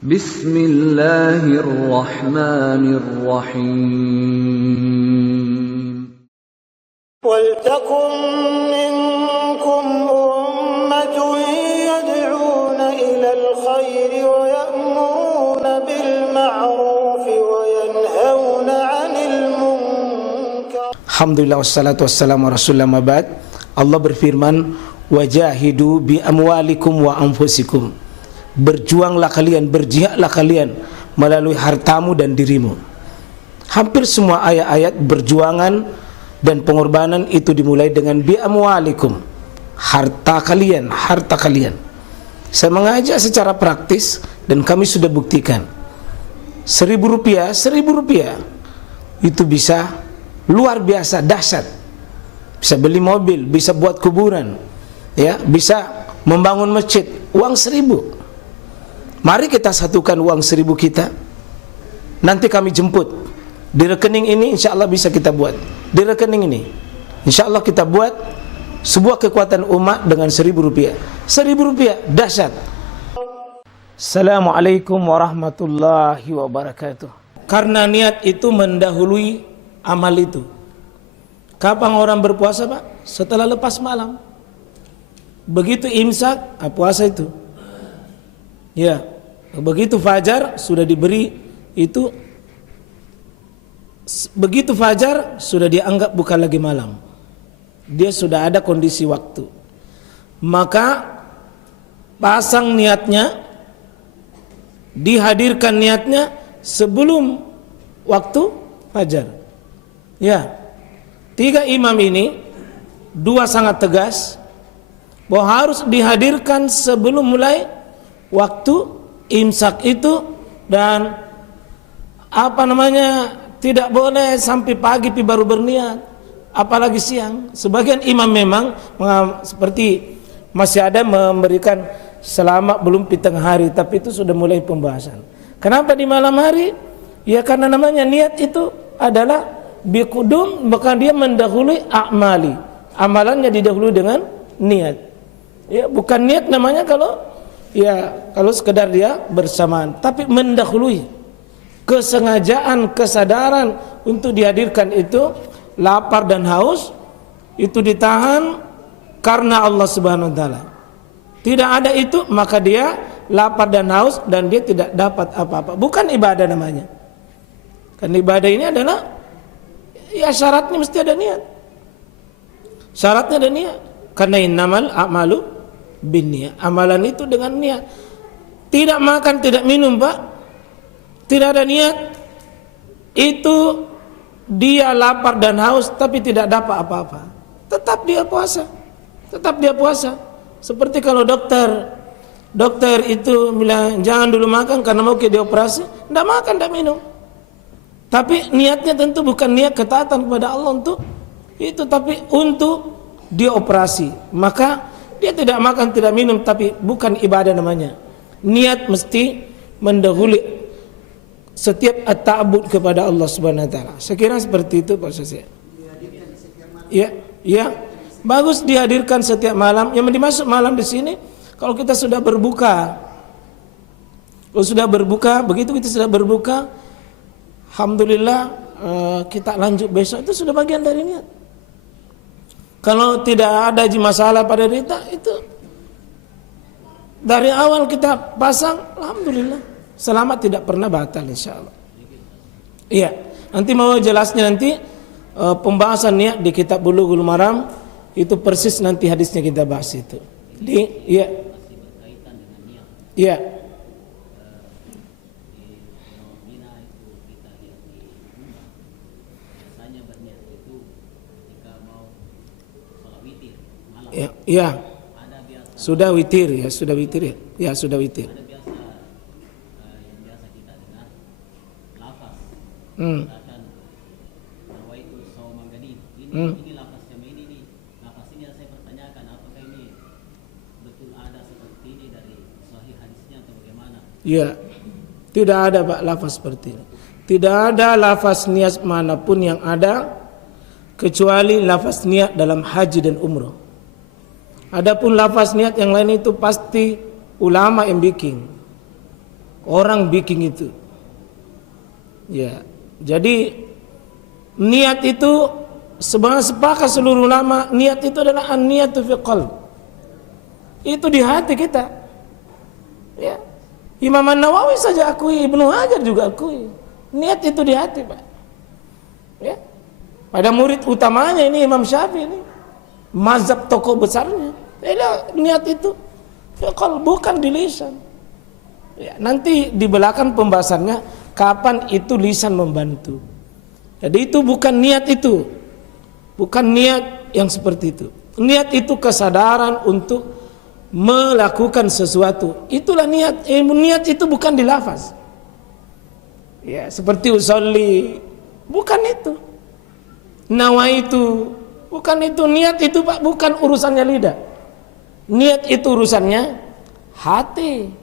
Bismillahirrahmanirrahim. وَلْتَكُنْ مِنْكُمْ أُمَّةٌ يَدْعُونَ إِلَى الْخَيْرِ وَيَأْمُرُونَ بِالْمَعْرُوفِ وَيَنْهَوْنَ عَنِ الْمُنْكَرِ. Alhamdulillah wassalatu wassalamu ala rasulillah mabad. Allah berfirman, wajahidu bi amwalikum wa anfusikum. Berjuanglah kalian, berjihadlah kalian melalui hartamu dan dirimu. Hampir semua ayat-ayat berjuangan dan pengorbanan itu dimulai dengan bi amwalikum, harta kalian, harta kalian. Saya mengajak secara praktis dan kami sudah buktikan. Rp1.000 itu bisa luar biasa dahsyat. Bisa beli mobil, bisa buat kuburan, ya, bisa membangun masjid. Uang 1.000. Mari kita satukan uang 1.000 kita. Nanti kami jemput. Di rekening ini insya Allah bisa kita buat. Di rekening ini insya Allah kita buat sebuah kekuatan umat dengan Rp1.000. Rp1.000 dahsyat. Assalamualaikum warahmatullahi wabarakatuh. Karena niat itu mendahului amal itu. Kapan orang berpuasa, Pak? Setelah lepas malam. Begitu imsak, puasa itu. Ya, begitu fajar sudah diberi itu. Begitu fajar sudah dianggap bukan lagi malam. Dia sudah ada kondisi waktu. Maka pasang niatnya, dihadirkan niatnya sebelum waktu fajar. Ya. 3 imam ini, 2 sangat tegas bahwa harus dihadirkan sebelum mulai waktu imsak itu, dan tidak boleh sampai pagi baru berniat, apalagi siang. Sebagian imam memang seperti masih ada memberikan selama belum di tengah hari, tapi itu sudah mulai pembahasan. Kenapa di malam hari? Ya karena namanya niat itu adalah biqudum, maka dia mendahului a'mali. Amalannya didahului dengan niat. Ya, bukan niat namanya kalau sekedar dia bersamaan, tapi mendahului. Kesengajaan, kesadaran untuk dihadirkan itu, lapar dan haus itu ditahan karena Allah Subhanahu wa taala. Tidak ada itu, maka dia lapar dan haus dan dia tidak dapat apa-apa. Bukan ibadah namanya. Kan ibadah ini adalah syaratnya mesti ada niat. Syaratnya ada niat. Karena innamal a'malu binniyat. Amalan itu dengan niat. Tidak makan, tidak minum, Pak. Tidak ada niat. Itu dia lapar dan haus tapi tidak dapat apa-apa. Tetap dia puasa. Tetap dia puasa. Seperti kalau dokter itu bilang jangan dulu makan karena mau dioperasi, tidak makan, tidak minum. Tapi niatnya tentu bukan niat ketaatan kepada Allah untuk itu, tapi untuk dia operasi. Maka dia tidak makan, tidak minum, tapi bukan ibadah namanya. Niat mesti mendahului setiap at-ta'abbud kepada Allah Subhanahu wa taala. Saya kira seperti itu Pak Ustaz. Ya. Bagus dihadirkan setiap malam. Yang dimaksud malam di sini kalau kita sudah berbuka. Kalau sudah berbuka, begitu kita sudah berbuka, alhamdulillah kita lanjut besok, itu sudah bagian dari niat. Kalau tidak ada masalah pada kita, itu dari awal kita pasang, alhamdulillah selamat, tidak pernah batal insyaallah. Iya, nanti mau jelasnya nanti pembahasan niat di kitab Bulughul Maram itu persis nanti hadisnya kita bahas itu. Iya. Ya. Sudah witir ya, sudah witir ya. Ya, sudah witir. Ada biasa yang biasa kita dengar lafaz. Katakan nawaitu shauma gadin. Ini lafaz yang ini nih. Lafaz ini saya pertanyakan apakah ini betul ada seperti ini dari sahih hadisnya atau bagaimana? Ya. Tidak ada Pak lafaz seperti ini. Tidak ada lafaz niat manapun yang ada kecuali lafaz niat dalam haji dan umrah. Adapun lafaz niat yang lain itu pasti ulama yang bikin. orang bikin itu. Ya, jadi niat itu sebenarnya sepakat seluruh ulama, niat itu adalah an-niyatu fi qalb. Itu di hati kita. Ya. Imam An-Nawawi saja akui, Ibnu Hajar juga akui. Niat itu di hati, Pak. Ya. Pada murid utamanya ini Imam Syafi'i ini, mazhab tokoh besarnya. Niat itu fi qalb, bukan di lisan. Ya, nanti di belakang pembahasannya kapan itu lisan membantu. Jadi itu bukan niat itu. Bukan niat yang seperti itu. Niat itu kesadaran untuk melakukan sesuatu. Itulah niat. Niat itu bukan di lafaz. Ya, seperti usolli, bukan itu. Nawaitu, bukan itu. Niat itu, Pak, bukan urusannya lidah. Niat itu urusannya hati.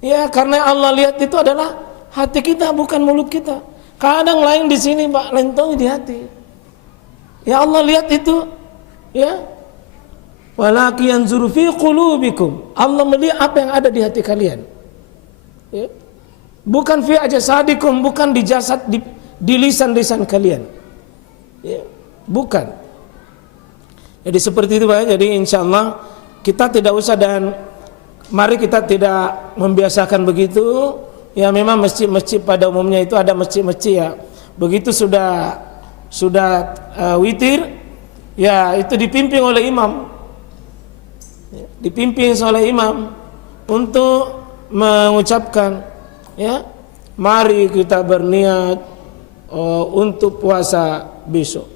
Ya, karena Allah lihat itu adalah hati kita, bukan mulut kita. Kadang lain di sini, Pak, lain tahu di hati. Ya, Allah lihat itu, ya. Walaki yanzuru fi qulubikum. Allah melihat apa yang ada di hati kalian. Ya. Bukan fi ajsadikum, bukan di jasad, di lisan-lisan kalian. Ya. Bukan. Jadi seperti itu, Pak. Jadi insyaallah kita tidak usah, dan mari kita tidak membiasakan begitu. Ya, memang masjid-masjid pada umumnya itu ada masjid-masjid ya. Begitu sudah witir, ya itu dipimpin oleh imam. Dipimpin oleh imam untuk mengucapkan, ya, mari kita berniat untuk puasa besok.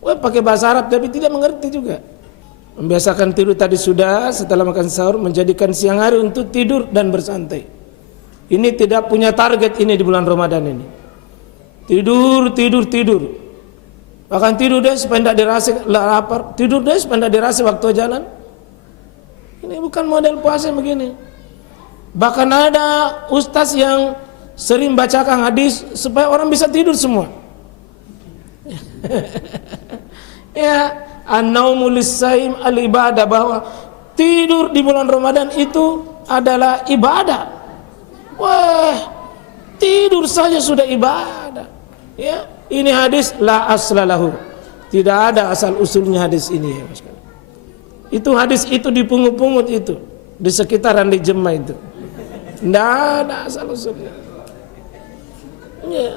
Wah, pakai bahasa Arab tapi tidak mengerti juga. Membiasakan tidur tadi sudah, setelah makan sahur menjadikan siang hari untuk tidur dan bersantai. Ini tidak punya target ini di bulan Ramadan ini. Tidur. Bahkan tidur deh supaya tidak dirasa lapar. Tidur deh supaya tidak dirasa waktu jalan. Ini bukan model puasa begini. Bahkan ada ustaz yang sering bacakan hadis supaya orang bisa tidur semua. Ya, an-naumu lis-shaim al-ibadah, bahwa tidur di bulan Ramadan itu adalah ibadah. Wah, tidur saja sudah ibadah. Ya, ini hadis la aslalahu. Tidak ada asal usulnya hadis ini, ya, Mas. Itu hadis itu dipungut-pungut itu di sekitaran di Jemah itu. Tidak ada asal usulnya. Ya.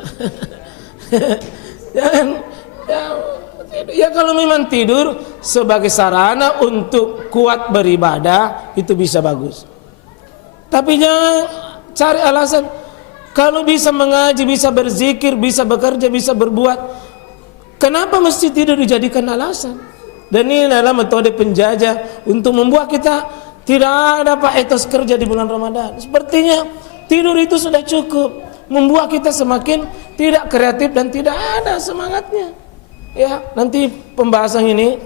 Ya kalau memang tidur sebagai sarana untuk kuat beribadah itu bisa bagus. Tapi jangan cari alasan. Kalau bisa mengaji, bisa berzikir, bisa bekerja, bisa berbuat, kenapa mesti tidur dijadikan alasan? Dan ini adalah metode penjajah untuk membuat kita tidak ada etos kerja di bulan Ramadan. Sepertinya tidur itu sudah cukup membuat kita semakin tidak kreatif dan tidak ada semangatnya. Ya, nanti pembahasan ini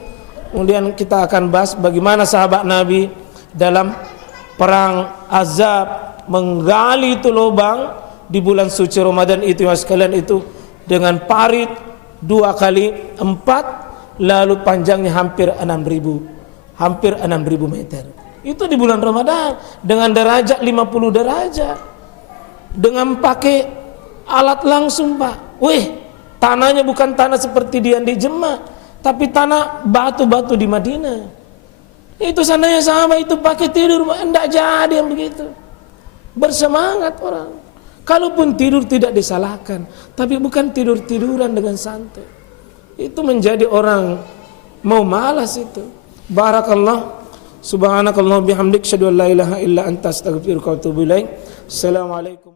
kemudian kita akan bahas bagaimana sahabat Nabi dalam perang Ahzab menggali itu lubang di bulan suci Ramadan itu, Mas sekalian, itu dengan parit 2 kali 4, lalu panjangnya hampir 6.000 meter. Itu di bulan Ramadan dengan derajat 50 derajat. Dengan pakai alat langsung, Pak. Wih, tanahnya bukan tanah seperti di Jemah, tapi tanah batu-batu di Madinah. Itu sananya sama, itu pakai tidur, enggak jadi yang begitu. Bersemangat orang. Kalaupun tidur tidak disalahkan, tapi bukan tidur-tiduran dengan santai. Itu menjadi orang mau malas itu. Barakallah. Subhanakallah bihamdik, syadu an la ilaha illa anta astaghfiruka wa atubu ilaik. Assalamualaikum.